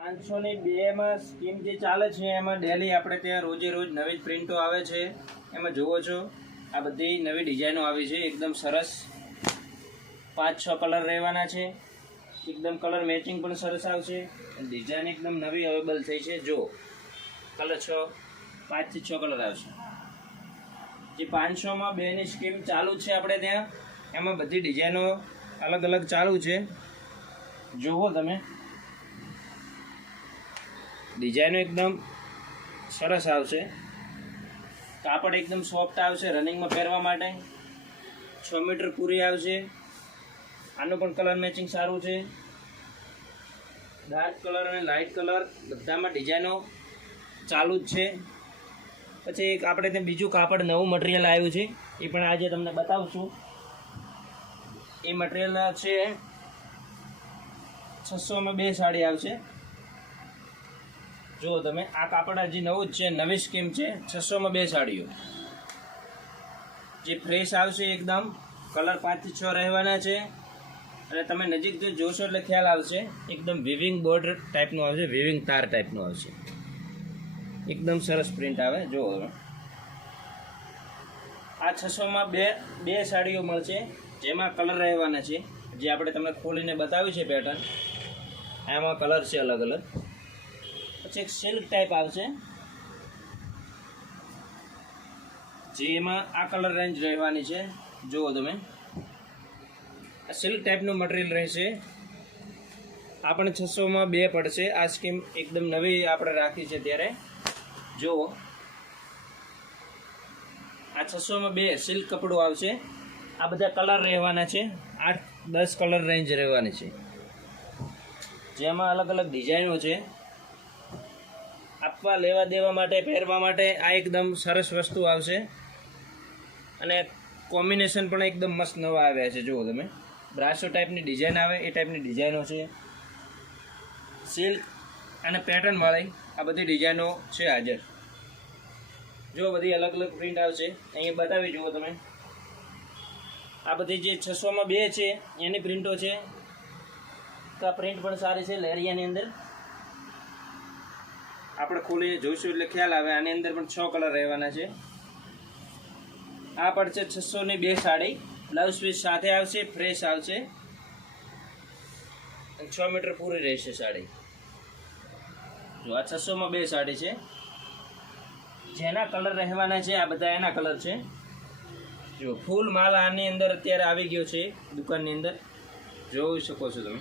502 માં સ્કીમ જે ચાલે છે એમાં ડેલી આપણે ત્યાં રોજે રોજ નવી પ્રિન્ટો આવે છે. એમાં જુઓ છો આ બધી નવી ડિઝાઇનો આવી છે, એકદમ સરસ 5-6 કલર રહેવાના છે. એકદમ કલર મેચિંગ પણ સરસ આવશે. ડિઝાઇન એકદમ નવી અવેલેબલ થઈ છે. જો કલર 5 થી 6 કલર આવશે. જે 500 માં 2 ની સ્કીમ ચાલુ છે આપણે ત્યાં, એમાં બધી ડિઝાઇનો અલગ અલગ ચાલુ છે. જુઓ તમે, ડિઝાઇનો એકદમ સરસ આવશે. કાપડ એકદમ સોફ્ટ આવશે, રનિંગમાં પહેરવા માટે 6 મીટર પૂરી આવશે. આનું પણ કલર મેચિંગ સારું છે. ડાર્ક કલર અને લાઇટ કલર બધામાં ડિઝાઇનો ચાલુ જ છે. પછી એક આપણે ત્યાં બીજું કાપડ નવું મટીરિયલ આવ્યું છે, એ પણ આજે તમને બતાવું છું. એ મટીરિયલ છે 600 માં 2 સાડી આવશે. જુઓ તમે, આ કાપડ હજી નવું જ છે, નવી સ્કીમ છે. 600 માં 2 સાડીઓ જે ફ્રેશ આવશે એકદમ. કલર 5 થી 6 રહેવાના છે. અને તમે નજીકથી જોશો એટલે ખ્યાલ આવશે. એકદમ વિવિંગ બોર્ડર ટાઈપનું આવશે, વિવિંગ તાર ટાઈપનું આવશે. એકદમ સરસ પ્રિન્ટ આવે. જુઓ તમે, આ 600 માં 2 સાડીઓ મળશે, જેમાં કલર રહેવાના છે. જે આપણે તમને ખોલીને બતાવ્યું છે પેટર્ન, એમાં કલર છે અલગ અલગ. પછી એક સિલ્ક ટાઈપ આવશે, જેમાં આ કલર રેન્જ રહેવાની છે. જુઓ તમે, આ સિલ્ક ટાઈપનું મટીરિયલ રહેશે. આ પણ 600 માં 2 પડશે. આ સ્કીમ એકદમ નવી આપણે રાખી છે ત્યારે. જુઓ, આ 600 માં 2 સિલ્ક કપડું આવશે. આ બધા કલર રહેવાના છે, 8-10 કલર રેન્જ રહેવાની છે, જેમાં અલગ અલગ ડિઝાઇનો છે. આપવા લેવા દેવા માટે, પહેરવા માટે આ એકદમ સરસ વસ્તુ આવશે. અને કોમ્બિનેશન પણ એકદમ મસ્ત નવા આવ્યા છે. જુઓ તમે, બ્રાસો ટાઈપની ડિઝાઇન આવે એ ટાઈપની ડિઝાઇનો છે. સિલ્ક અને પેટર્નવાળી આ બધી ડિઝાઇનો છે હાજર. જો બધી અલગ અલગ પ્રિન્ટ આવશે. અહીંયા બતાવી જુઓ તમે, આ બધી જે 600 માં 2 છે એની પ્રિન્ટો છે. તો આ પ્રિન્ટ પણ સારી છે લેરિયાની અંદર. આપણે ખોલી જોઈશું એટલે ખ્યાલ આવે. આની અંદર પણ 6 કલર રહેવાના છે. આ પડશે 600 ની 2 સાડી. બ્લાઉઝ પીસ સાથે આવશે, ફ્રેશ આવશે. 6 મીટર પૂરી રહેશે સાડી. જો આ 600 માં 2 સાડી છે, જેના કલર રહેવાના છે આ બધા એના કલર છે. જો ફૂલ માલ આની અંદર અત્યારે આવી ગયો છે દુકાનની અંદર, જોઈ શકો છો તમે.